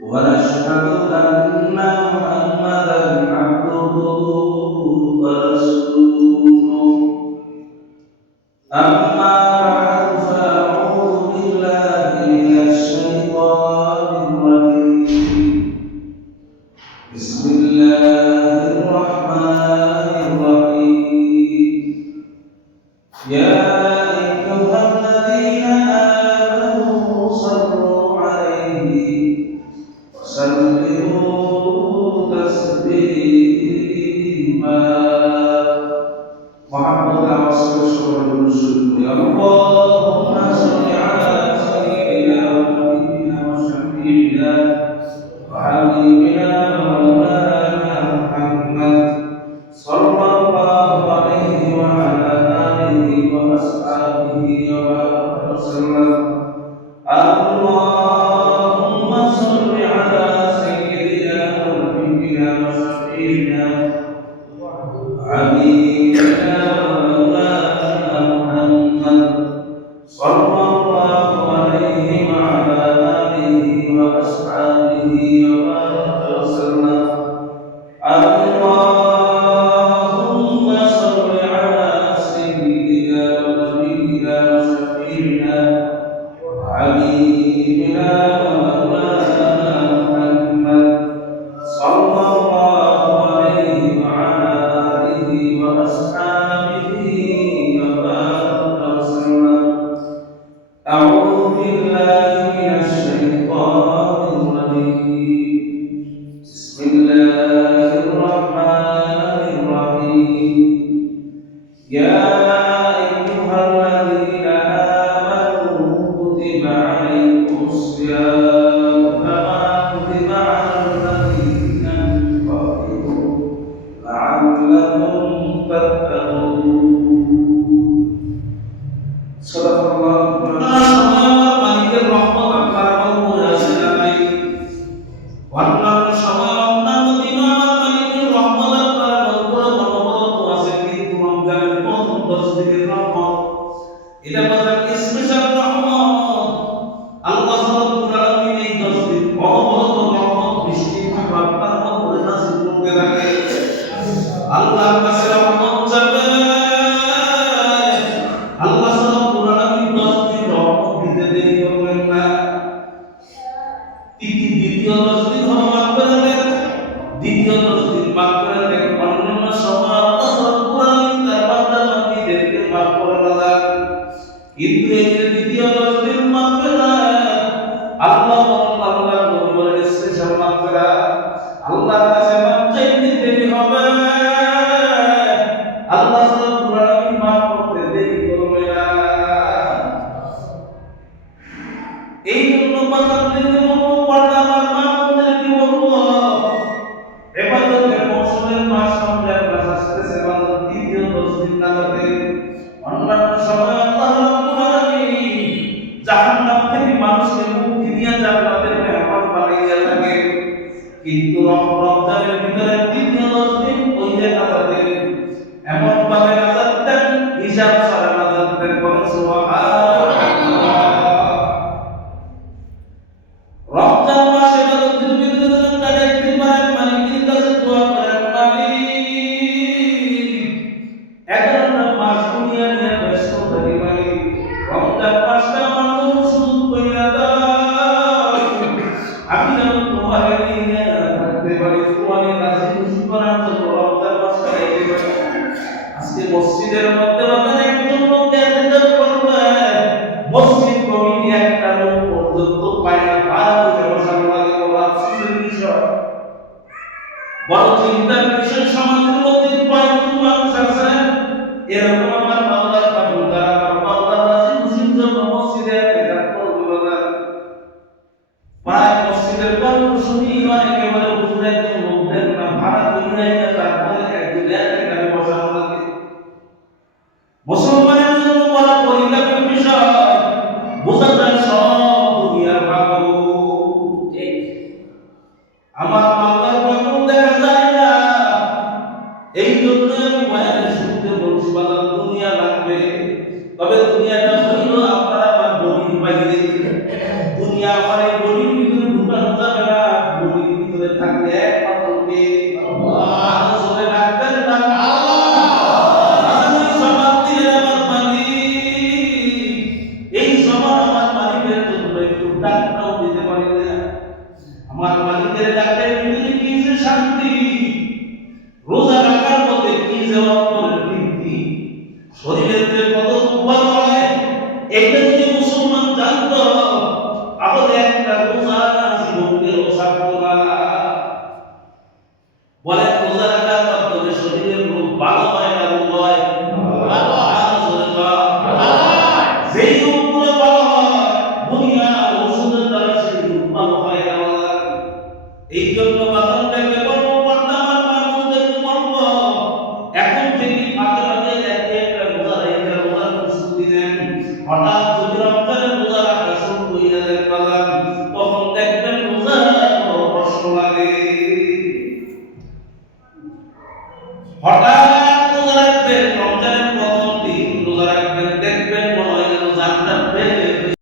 ونشهد أن محمدا عبده ورسوله أما بعد فأعوذ بالله من الشيطان الرجيم بسم الله الرحمن الرحيم يا أيها الذين آمنوا صلوا عليه وسلموا تسليما محمد رسول الله اللهم صل على سيدنا ونبينا وشفيعنا وحبيبنا ومولانا محمد صلى الله عليه وعلى آله وأصحابه وسلم اللهم صل على سيدنا ونبينا وشفيعنا وحبيبنا ومولانا محمد صلى الله عليه وعلى آله وأصحابه وسلم اللهم صل على سيدنا ونبينا وشفيعنا وحبيبنا ومولانا محمد صلى الله عليه وعلى آله وأصحابه وسلم أعوذ بالله من الشيطان الرجيم بسم الله الرحمن الرحيم يا أيها الذين آمنوا كتب عليكم الصيام كما كتب على الذين من قبلكم لعلكم تتقون صدق الله মালিকের রহমত আপনার উপর আসে নাই অন্যান্য সময় অন্যান্য দিন আমার মালিকের রহমত আপনার উপর অনবরত আছে কিন্তু রমজানের প্রথম 10 দিনের রহমত এটা বাজার স্পেশাল রহমত আল্লাহ রাব্বুল আলামিন এই 10 দিন অনবরত রহমত বৃষ্টি থাকা আপনার উপর নাযিল করতে থাকে আল্লাহর কাছে রহমত চাইবে আল্লাহ রাব্বুল আলামিন 10 দিন রহমত দিতে দেরি করবেন না দ্বিতীয় 10 দিন হলো মাগফিরাতের দ্বিতীয় 10 দিন মাগফিরাতের অন্যান্য সময় আল্লাহ রাব্বুল আলামিন তার বান্দা-বান্দীদেরকে মাফ করে দেন কিন্তু এই যে দ্বিতীয় 10 দিন মাগফিরাত আল্লাহ নবী বলেন স্পেশাল মাগফিরাত আল্লাহর কাছে মাফ চাইতে দেরি হবে আল্লাহ রাব্বুল আলামিন মাফ করতে দেরি করবে না এই জন্য বান্দাদেরকে বলবো পর্দা আমার মা-বোনদেরকে বলবো ইবাদতের মৌসুমের মাস রমজান মাস আসতেছে বান্দা দ্বিতীয় 10 দিন নাগাদে অন্যান্য সময় আল্লাহ রাব্বুল আলামিন জাহান্নাম থেকে মানুষকে মুক্তি দিয়ে জান্নাতের মেহমান বানাইয়া থাকে কিন্তু রমজানের ভিতরে দ্বিতীয় 10 দিন ওই যে নাগাদে এমন ভাবে নাজাত দেন হিসাব ছাড়া নাজাত দেন বলেন সুবহানাল্লাহ রমজান মাসে ইবাদতের ভিতরে কাটাইতে পারেন মালিকের কাছে দোয়া করেন মালিক 11টা মাস দুনিয়া নিয়ে ব্যস্ত থাকি মালিক রমজান মাসটা আমার সুযোগ কইরা দাও আমি যেন তোমার নিয়ে থাকতে পারি তোমার রাজি খুশি করার জন্য রমজান মাসটা কাটাইতে পারি আজকে মসজিদের মধ্যে আমাদের একজন লোক এতেকাল করবে মসজিদ কমিটি একটা লোক পর্যন্ত পায় না বড় চিন্তার বিষয় সমাজের মধ্যে কয়েকজন মানুষ আছে এরকম আমার মাওলার কাবুল করা আমার মাওলার রাজি খুশির জন্য মসজিদে এতেকাল করবে বাজার প্রায় মসজিদের গল্প শুনি অনেকে বলে হুজুর একজন লোক দেন না ভাড়া কইরাই না তারপরে একজন এতেকালে বসানো লাগে মুসলমানের জন্য বড় পরিতাপের বিষয় বোঝা যায় সব দুনিয়ার ভাগ্য ঠিক আমার মাওলার ভাগ্য দেখা যায় না এই জন্য আমি বয়ানে শুনতে বলছি বাবা দুনিয়া লাগবে তবে দুনিয়াটা হইল আপনারা আমার বলির বাইরে দুনিয়া আমার এই বলির ভিতরে ঢুকানো যাবে না আমার মালিকের ডাকের ভিতরে কি যে শান্তি, রোজা রাখার মধ্যে কি যে অন্তরের তৃপ্তি, শরীরের যে কত দুর্বল হয়, এটা যদি মুসলমান জানতো তাহলে একটা রোজা জীবনকে রসাক্ত না। বলে রোজা রাখার মাধ্যমে শরীরের রোগ ভালো হয় না রোগ হয়? ভালো হয়। যেই রোগগুলো ভালো হয় দুনিয়া ঔষধের দ্বারা সেই রোগ ভালো হয় না। এই জন্য বাজারটাকে বলবো, পর্দা আমার মা বোনদেরকে বলবো, এখন থেকে ফাঁকে ফাঁকে একটা রোজার প্রস্তুতি নেন। হঠাৎ যদি রমজানের রোজা রাখা শুরু করে দেন বাজার, তখন দেখবেন রোজা বড় কষ্ট লাগে। হঠাৎ